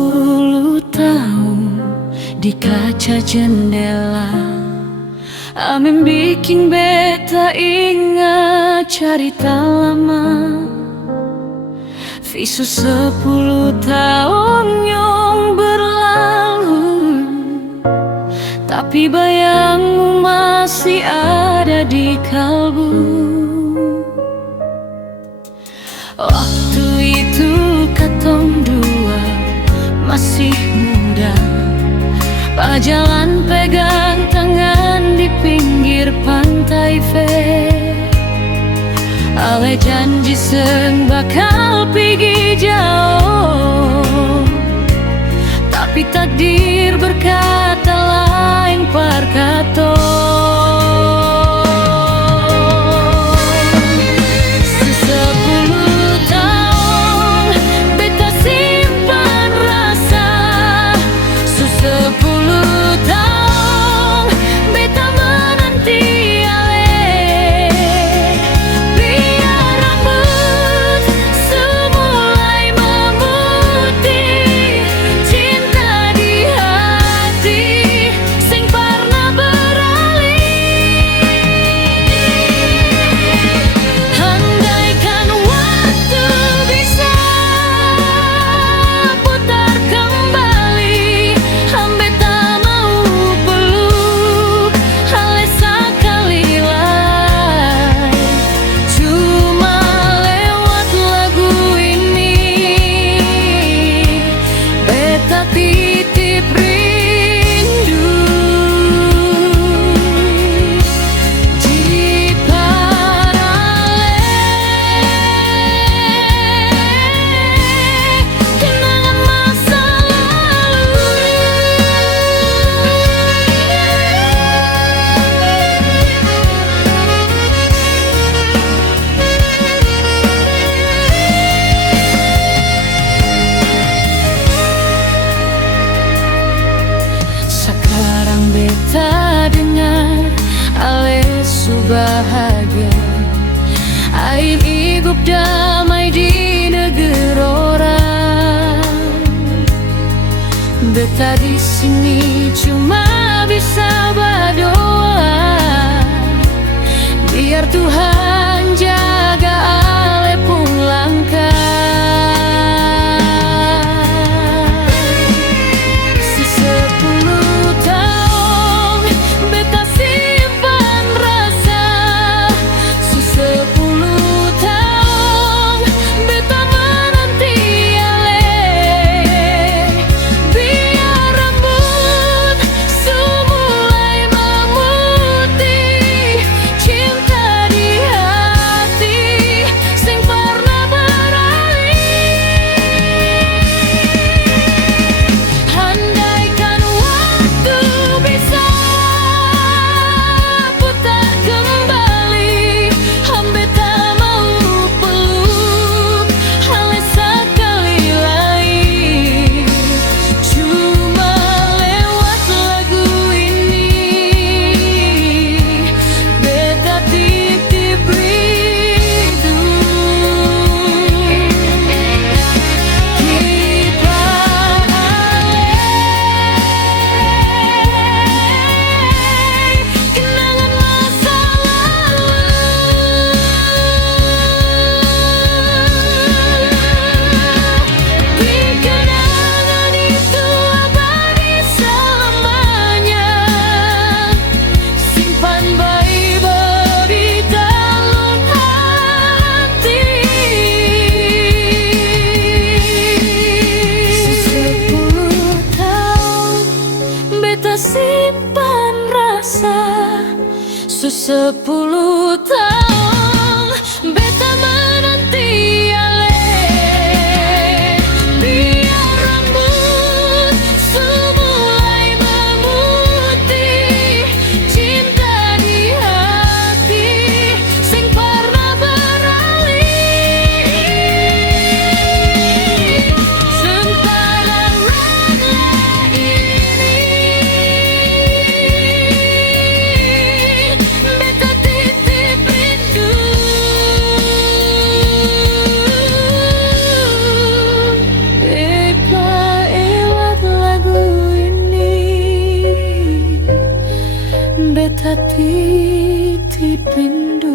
10 tahun di kaca jendela, Amin bikin beta ingat cerita lama. Visu 10 tahun yang berlalu, tapi bayangmu masih ada di kalbu. Waktu itu katong dua masih muda, pajalan pegang tangan di pinggir pantai Ale janji seng bakal pergi jauh, tapi takdir berkata lain perkato. Beta dengar ale su bahagia, air hidup damai di negeri orang. Beta di sini cuma bisa berdoa, biar Tuhan jaga ale pun langkah. Simpan rasa 10 tahun beta menanti ale, biar rambut semulai memutih, cinta di hati sing pernah beralih. Sementara ini beta titip hati-hati rindu.